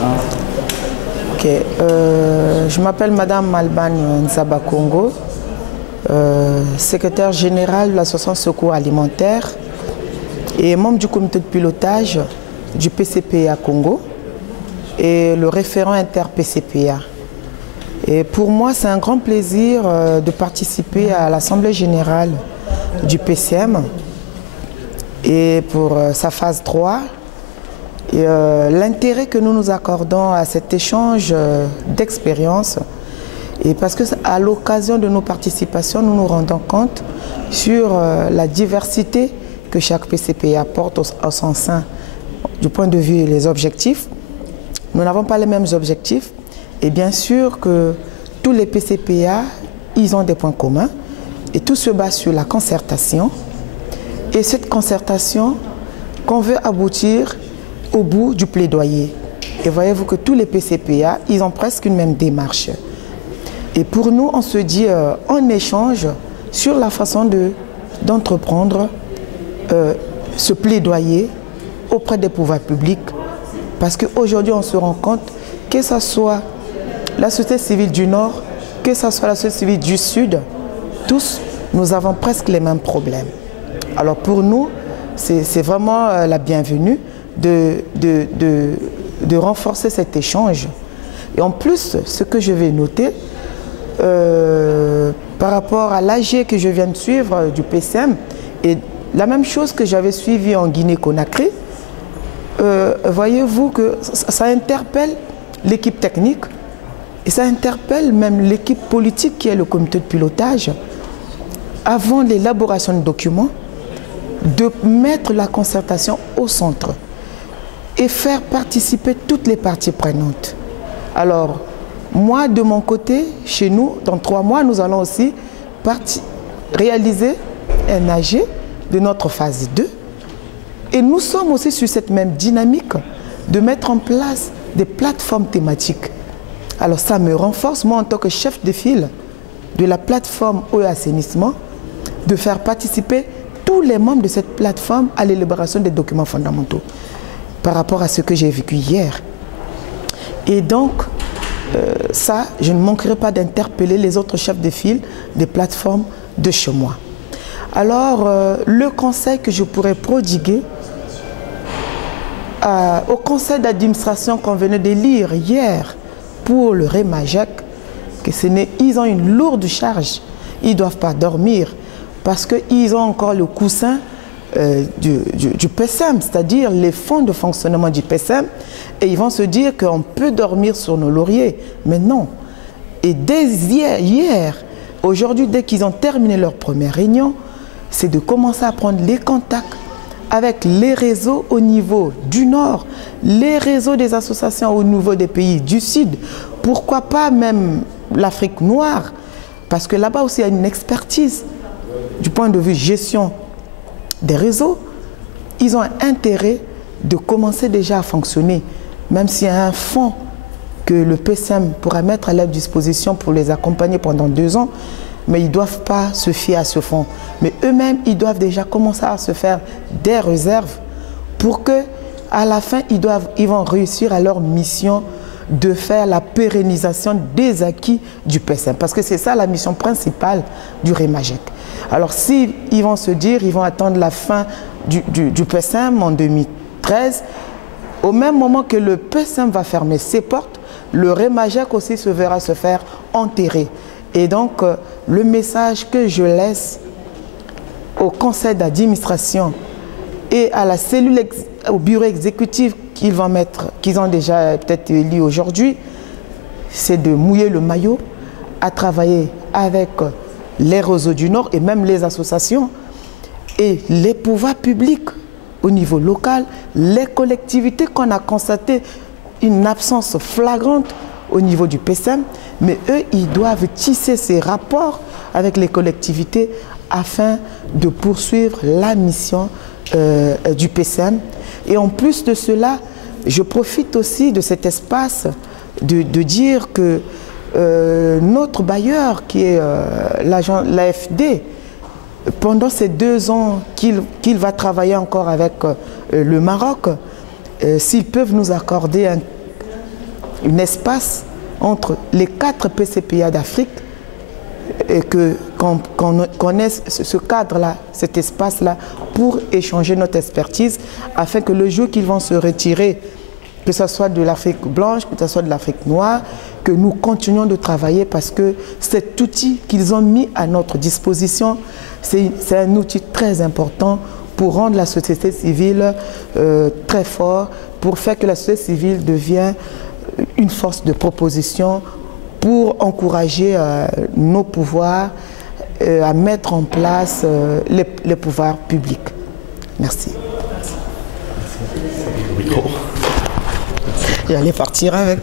Ok, je m'appelle Madame Malbagne Nzaba Congo, secrétaire générale de l'association Secours Alimentaire et membre du comité de pilotage du PCPA Congo et le référent inter-PCPA. Et pour moi, c'est un grand plaisir de participer à l'Assemblée générale du PCM et pour sa phase 3. Et l'intérêt que nous nous accordons à cet échange d'expérience, et parce qu'à l'occasion de nos participations, nous nous rendons compte sur la diversité que chaque PCPA apporte au son sein du point de vue des objectifs. Nous n'avons pas les mêmes objectifs et bien sûr que tous les PCPA, ils ont des points communs et tout se base sur la concertation et cette concertation qu'on veut aboutir au bout du plaidoyer. Et voyez-vous que tous les PCPA, ils ont presque une même démarche. Et pour nous, on se dit en échange sur la façon d'entreprendre ce plaidoyer auprès des pouvoirs publics. Parce qu'aujourd'hui, on se rend compte que ce soit la société civile du Nord, que ce soit la société civile du Sud, tous, nous avons presque les mêmes problèmes. Alors pour nous, c'est vraiment la bienvenue de renforcer cet échange. Et en plus, ce que je vais noter, par rapport à l'AG que je viens de suivre du PCM, et la même chose que j'avais suivi en Guinée-Conakry, voyez-vous que ça interpelle l'équipe technique et ça interpelle même l'équipe politique qui est le comité de pilotage avant l'élaboration de documents, de mettre la concertation au centre et faire participer toutes les parties prenantes. Alors, moi, de mon côté, chez nous, dans 3 mois, nous allons aussi réaliser un AG de notre phase 2. Et nous sommes aussi sur cette même dynamique de mettre en place des plateformes thématiques. Alors, ça me renforce, moi, en tant que chef de file de la plateforme eau et assainissement, de faire participer tous les membres de cette plateforme à l'élaboration des documents fondamentaux par rapport à ce que j'ai vécu hier. Et donc, ça, je ne manquerai pas d'interpeller les autres chefs de file des plateformes de chez moi. Alors, le conseil que je pourrais prodiguer au conseil d'administration qu'on venait de lire hier pour le REMAJEC, que ils ont une lourde charge, ils ne doivent pas dormir parce qu'ils ont encore le coussin du PCM, c'est-à-dire les fonds de fonctionnement du PCM, et ils vont se dire qu'on peut dormir sur nos lauriers, mais non. Et dès hier, aujourd'hui, dès qu'ils ont terminé leur première réunion, c'est de commencer à prendre les contacts avec les réseaux au niveau du Nord, les réseaux des associations au niveau des pays du Sud, pourquoi pas même l'Afrique noire, parce que là-bas aussi il y a une expertise du point de vue gestion des réseaux. Ils ont intérêt de commencer déjà à fonctionner, même s'il y a un fonds que le PCM pourra mettre à leur disposition pour les accompagner pendant 2 ans, mais ils ne doivent pas se fier à ce fonds. Mais eux-mêmes, ils doivent déjà commencer à se faire des réserves pour que, à la fin, ils vont réussir à leur mission de faire la pérennisation des acquis du PCM. Parce que c'est ça la mission principale du REMAJEC. Alors s'ils vont se dire, ils vont attendre la fin du PCM en 2013, au même moment que le PCM va fermer ses portes, le REMAJEC aussi se verra se faire enterrer. Et donc, le message que je laisse au conseil d'administration et à la cellule, au bureau exécutif qu'ils ont déjà peut-être élu aujourd'hui, c'est de mouiller le maillot, à travailler avec les réseaux du Nord et même les associations et les pouvoirs publics au niveau local, les collectivités qu'on a constaté une absence flagrante au niveau du PCM, mais eux, ils doivent tisser ces rapports avec les collectivités afin de poursuivre la mission du PCM. Et en plus de cela, je profite aussi de cet espace de dire que notre bailleur, qui est l'AFD, pendant ces 2 ans qu'il va travailler encore avec le Maroc, s'ils peuvent nous accorder un espace entre les 4 PCPA d'Afrique et qu'on connaisse ce cadre-là, cet espace-là, pour échanger notre expertise, afin que le jour qu'ils vont se retirer, que ce soit de l'Afrique blanche, que ce soit de l'Afrique noire, que nous continuions de travailler, parce que cet outil qu'ils ont mis à notre disposition, c'est un outil très important pour rendre la société civile très fort, pour faire que la société civile devienne une force de proposition, pour encourager nos pouvoirs à mettre en place les pouvoirs publics. Merci. J'allais partir avec.